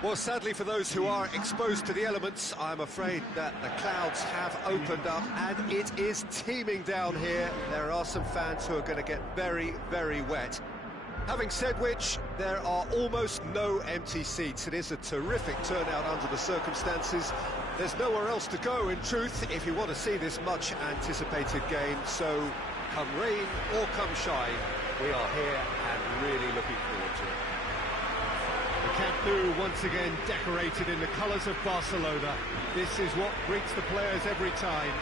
Well, sadly for those who are exposed to the elements, I'm afraid that the clouds have opened up and it is teeming down here. There are some fans who are going to get very, very wet. Having said which, there are almost no empty seats. It is a terrific turnout under the circumstances. There's nowhere else to go, in truth, if you want to see this much-anticipated game. So, come rain or come shine, we are here and really looking forward to it. The Camp Nou once again decorated in the colours of Barcelona. This is what greets the players every time.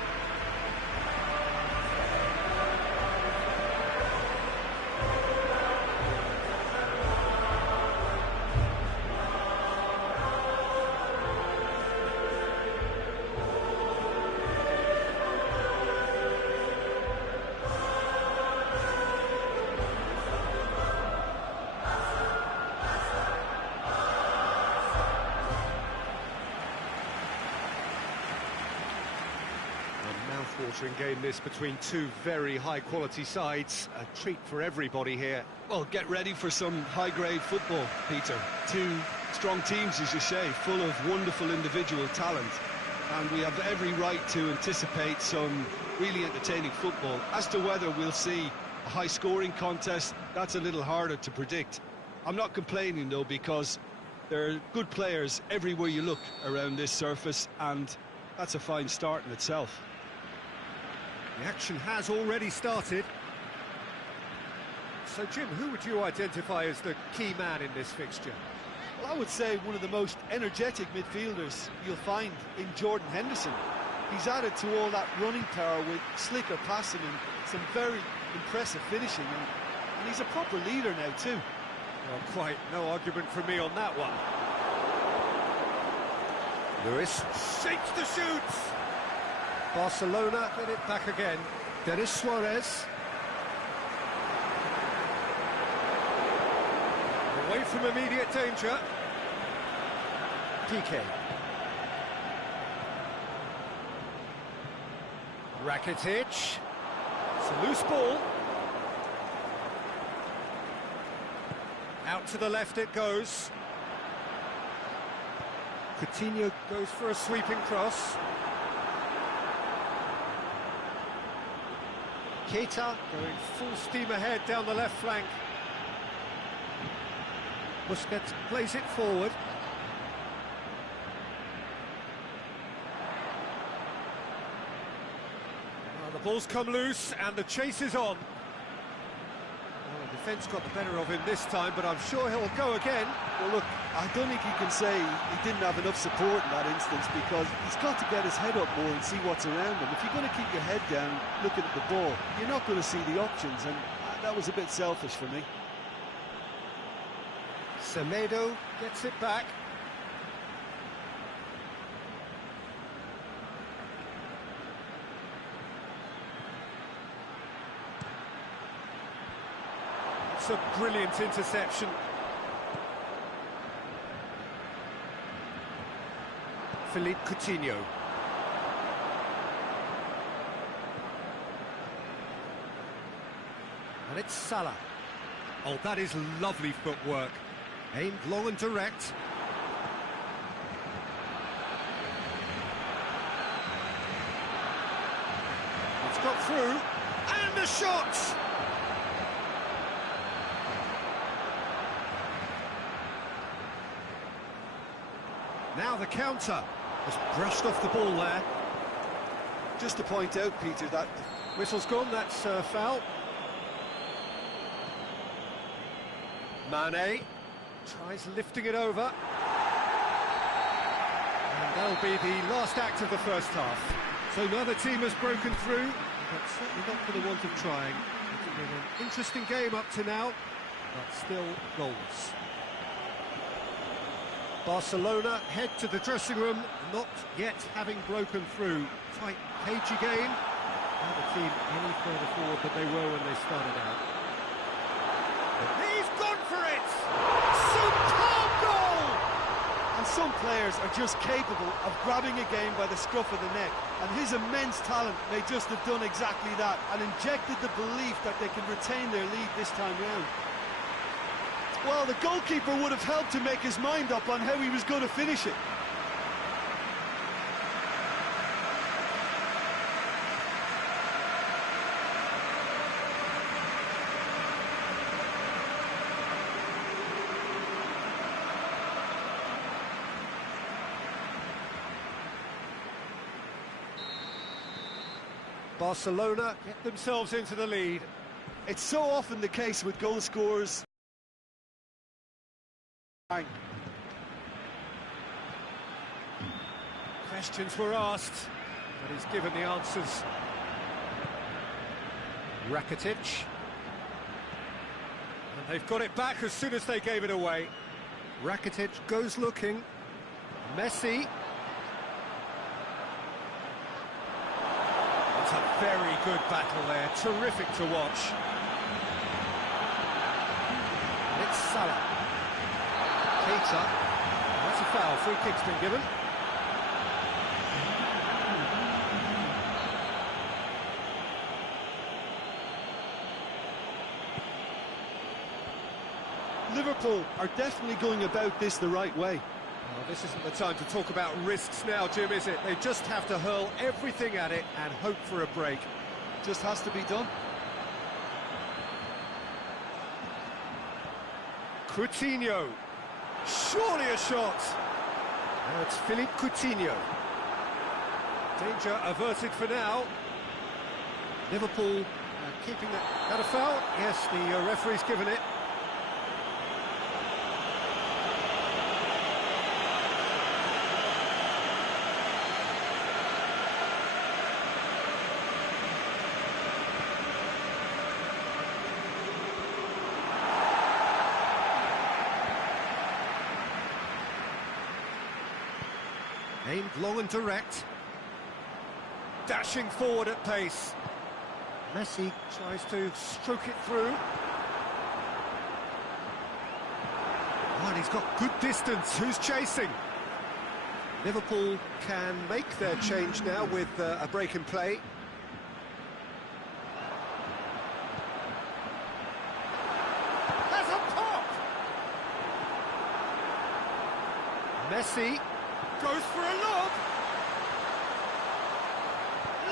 Mouth-watering game this between two very high-quality sides. A treat for everybody here. Well, get ready for some high-grade football, Peter. Two strong teams, as you say, full of wonderful individual talent. And we have every right to anticipate some really entertaining football. As to whether we'll see a high-scoring contest, that's a little harder to predict. I'm not complaining, though, because there are good players everywhere you look around this surface, and that's a fine start in itself. The action has already started. So, Jim, who would you identify as the key man in this fixture? Well, I would say one of the most energetic midfielders you'll find in Jordan Henderson. He's added to all that running power with slicker passing and some very impressive finishing, and he's a proper leader now too. Well, quite no argument from me on that one. Lewis shakes the shoots. Barcelona get it back again. Denis Suarez. Away from immediate danger. Piqué. Rakitic. It's a loose ball. Out to the left it goes. Coutinho goes for a sweeping cross. Keita going full steam ahead down the left flank. Busquets plays it forward. Well, the ball's come loose and the chase is on. Well, the defence got the better of him this time, but I'm sure he'll go again. Well, look, I don't think you can say he didn't have enough support in that instance, because he's got to get his head up more and see what's around him. If you're going to keep your head down looking at the ball, you're not going to see the options, and that was a bit selfish for me. Semedo gets it back. It's a brilliant interception. Philippe Coutinho. And it's Salah. Oh, that is lovely footwork. Aimed long and direct. It's got through. And the shot! Now the counter. Just brushed off the ball there. Just to point out, Peter, that whistle's gone, that's foul. Mane tries lifting it over. And that'll be the last act of the first half. So neither team has broken through, but certainly not for the want of trying. It's been an interesting game up to now, but still goals. Barcelona head to the dressing room, not yet having broken through. Tight, cagey game. Now the team any further forward than they were when they started out. He's gone for it! Superb goal! And some players are just capable of grabbing a game by the scruff of the neck, and his immense talent may just have done exactly that and injected the belief that they can retain their lead this time round. Well, the goalkeeper would have helped to make his mind up on how he was going to finish it. Barcelona get themselves into the lead. It's so often the case with goal scorers. Questions were asked, but he's given the answers. Rakitic. And they've got it back as soon as they gave it away. Rakitic goes looking. Messi. It's a very good battle there, terrific to watch. It's Salah. Keita. That's a foul, free kick's been given. Liverpool are definitely going about this the right way. Well, this isn't the time to talk about risks now, Jim, is it? They just have to hurl everything at it and hope for a break. Just has to be done. Coutinho. Surely a shot. Now it's Philippe Coutinho. Danger averted for now. Liverpool keeping that a foul? Yes, the referee's given it. Aimed long and direct. Dashing forward at pace. Messi tries to stroke it through. Oh, and he's got good distance. Who's chasing? Liverpool can make their change now with a break in play. Has a pop! Messi goes for a lob.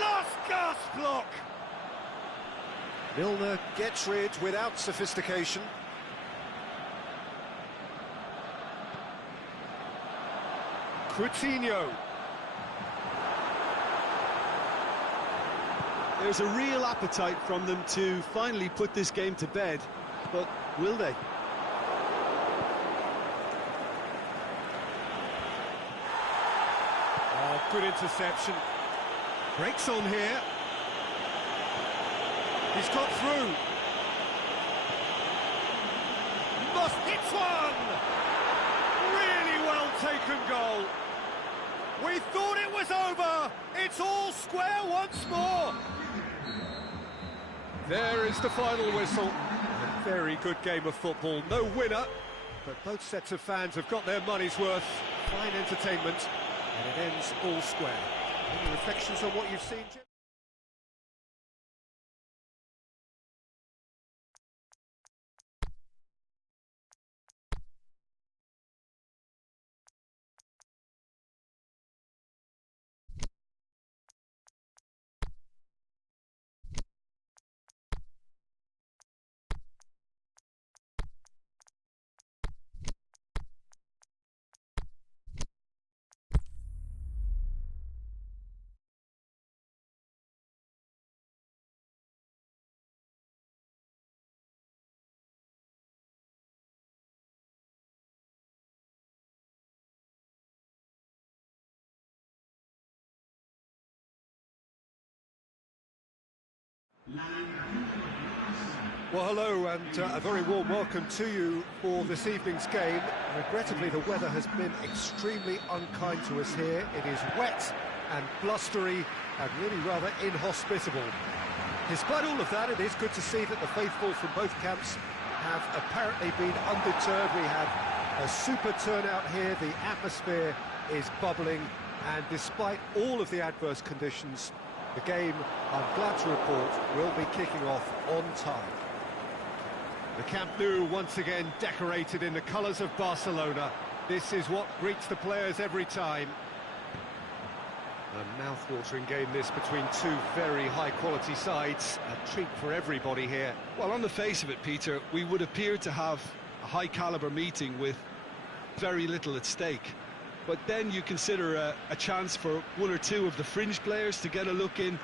Last gasp block. Milner gets rid without sophistication. Coutinho. There's a real appetite from them to finally put this game to bed, but will they? Oh, good interception. Breaks on here. He's got through. Must hit one! Really well taken goal. We thought it was over. It's all square once more. There is the final whistle. A very good game of football. No winner, but both sets of fans have got their money's worth. Fine entertainment, and it ends all square. Any reflections on what you've seen, Jim? Well, hello and a very warm welcome to you for this evening's game. Regrettably, the weather has been extremely unkind to us here. It is wet and blustery and really rather inhospitable. Despite all of that, it is good to see that the faithful from both camps have apparently been undeterred. We have a super turnout here. The atmosphere is bubbling, and despite all of the adverse conditions, the game, I'm glad to report, will be kicking off on time. The Camp Nou once again decorated in the colours of Barcelona. This is what greets the players every time. A mouth-watering game this between two very high-quality sides. A treat for everybody here. Well, on the face of it, Peter, we would appear to have a high-caliber meeting with very little at stake. But then you consider a chance for one or two of the fringe players to get a look in,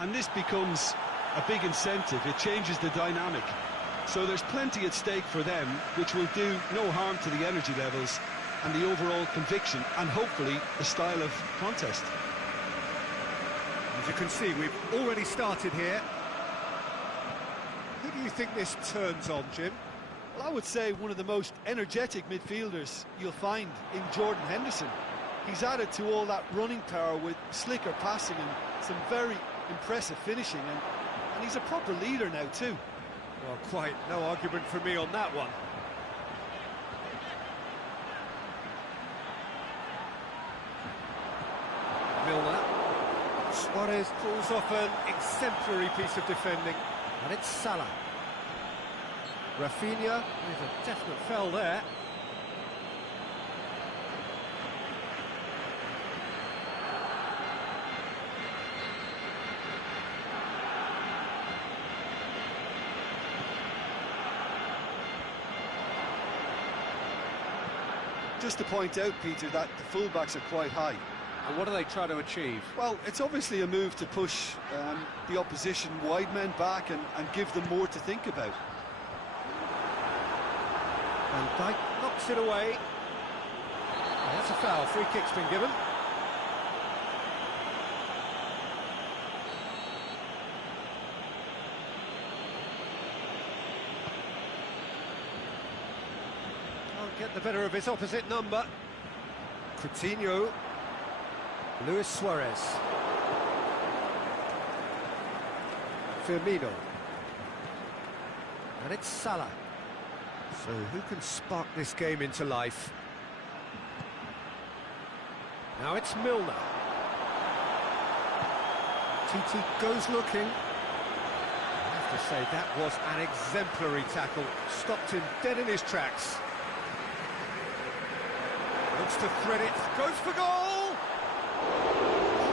and this becomes a big incentive. It changes the dynamic. So there's plenty at stake for them, which will do no harm to the energy levels and the overall conviction, and hopefully the style of contest. As you can see, we've already started here. Who do you think this turns on, Jim? Well, I would say one of the most energetic midfielders you'll find in Jordan Henderson. He's added to all that running power with slicker passing and some very impressive finishing, and he's a proper leader now too. Well, quite no argument from me on that one. Milner. Suarez pulls off an exemplary piece of defending. And it's Salah. Rafinha with a definite foul there. Just to point out, Peter, that the fullbacks are quite high. And what do they try to achieve? Well, it's obviously a move to push the opposition wide men back and give them more to think about. Van Dijk knocks it away. Oh, that's a foul. Free kick's been given. Can't get the better of his opposite number. Coutinho. Luis Suarez. Firmino. And it's Salah. So who can spark this game into life? Now it's Milner. TT goes looking. I have to say that was an exemplary tackle. Stopped him dead in his tracks. Looks to thread it. Goes for goal!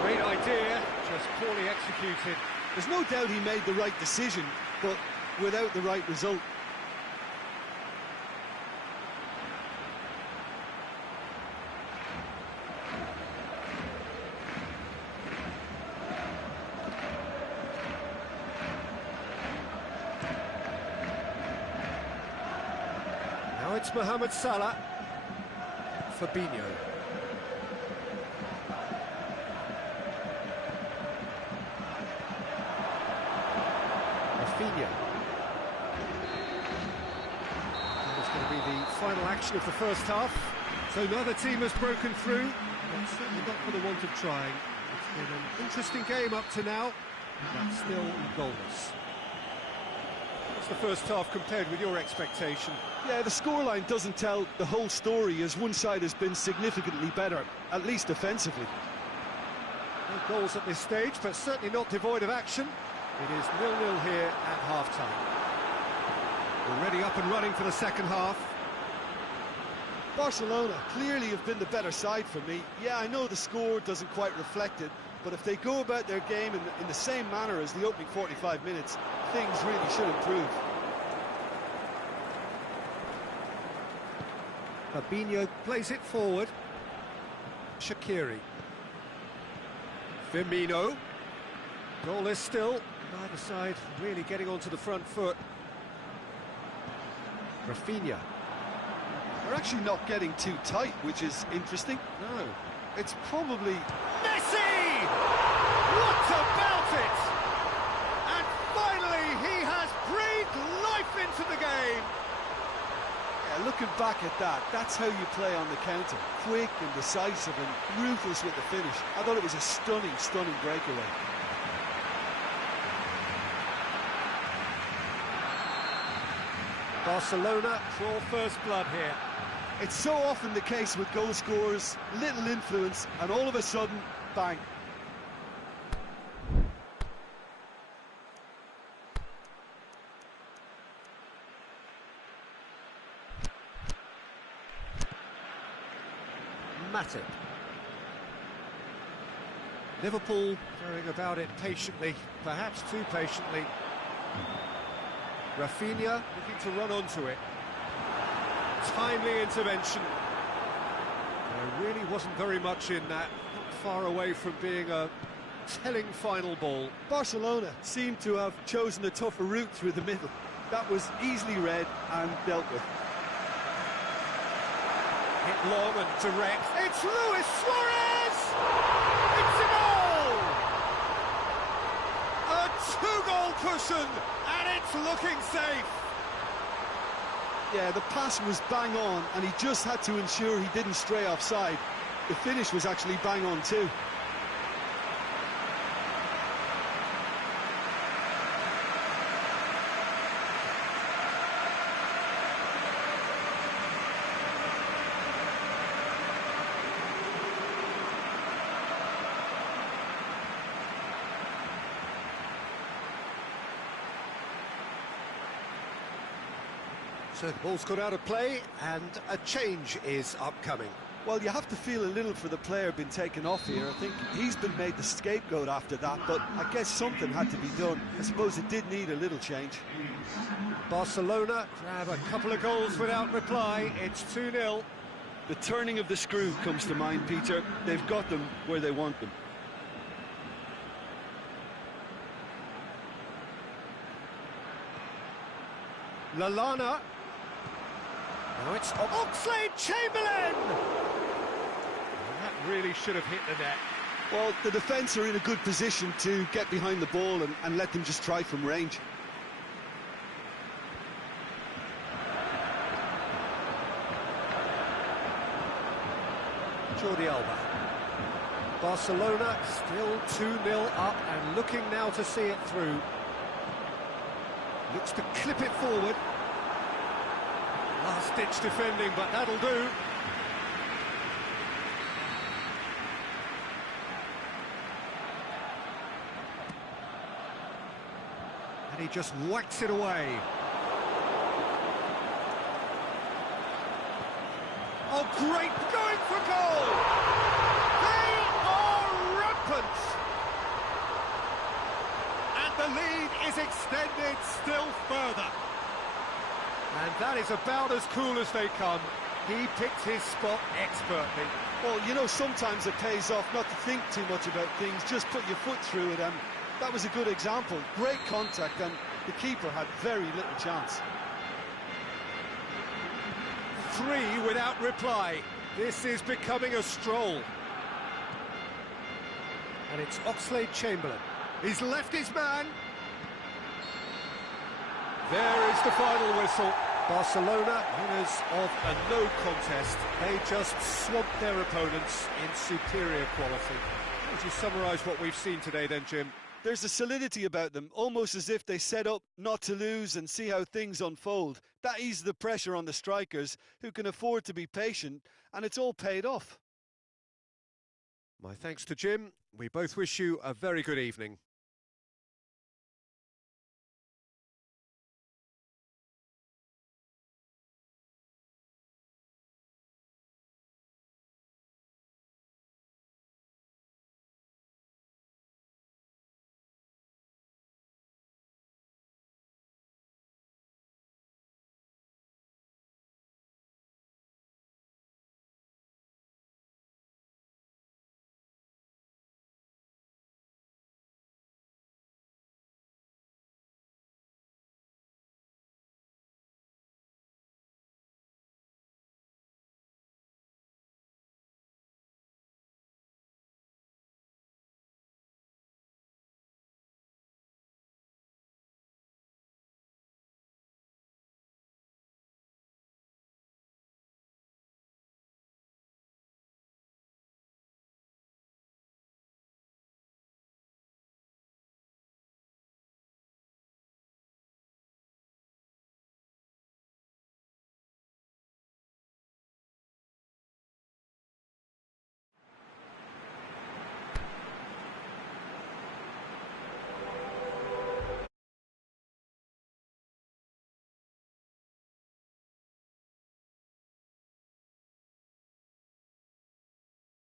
Great idea, just poorly executed. There's no doubt he made the right decision, but without the right result. Now it's Mohamed Salah. Fabinho. Rafinha. That is going to be the final action of the first half. So neither team has broken through, but certainly not for the want of trying. It's been an interesting game up to now, but still goalless. What's the first half compared with your expectation? Yeah, the scoreline doesn't tell the whole story, as one side has been significantly better, at least offensively. No goals at this stage, but certainly not devoid of action. It is 0-0 here at half-time. Already up and running for the second half. Barcelona clearly have been the better side for me. Yeah, I know the score doesn't quite reflect it, but if they go about their game in the same manner as the opening 45 minutes, things really should improve. Fabinho plays it forward. Shaqiri. Firmino. Goalless still. Neither side really getting onto the front foot. Rafinha. They're actually not getting too tight, which is interesting. No. It's probably... Messi! What about it? And finally he has breathed life into the game. Yeah, looking back at that, that's how you play on the counter. Quick and decisive and ruthless with the finish. I thought it was a stunning, stunning breakaway. Barcelona draw first blood here. It's so often the case with goal scorers, little influence, and all of a sudden, bang. Matip. Liverpool going about it patiently, perhaps too patiently. Rafinha looking to run onto it. Timely intervention. There really wasn't very much in that, not far away from being a telling final ball. Barcelona seemed to have chosen a tougher route through the middle. That was easily read and dealt with. Hit long and direct. It's Luis Suarez! It's a goal! A two-goal cushion, and it's looking safe. Yeah, the pass was bang on, and he just had to ensure he didn't stray offside. The finish was actually bang on too. So the ball's got out of play, and a change is upcoming. Well, you have to feel a little for the player being taken off here. I think he's been made the scapegoat after that, but I guess something had to be done. I suppose it did need a little change. Barcelona grab a couple of goals without reply. It's 2-0. The turning of the screw comes to mind, Peter. They've got them where they want them. Lallana. Now it's Oxlade-Chamberlain! That really should have hit the net. Well, the defence are in a good position to get behind the ball and let them just try from range. Jordi Alba. Barcelona still 2-0 up and looking now to see it through. Looks to clip it forward. Last-ditch defending, but that'll do. And he just whacks it away. Oh, great, going for goal! They are rampant! And the lead is extended still further. And that is about as cool as they come. He picked his spot expertly. Well, you know, sometimes it pays off not to think too much about things, just put your foot through it, and that was a good example. Great contact, and the keeper had very little chance. 3 without reply. This is becoming a stroll. And it's Oxlade-Chamberlain. He's left his man. There is the final whistle. Barcelona, winners of a no contest. They just swamped their opponents in superior quality. How would you summarise what we've seen today then, Jim? There's a solidity about them, almost as if they set up not to lose and see how things unfold. That eases the pressure on the strikers, who can afford to be patient, and it's all paid off. My thanks to Jim. We both wish you a very good evening.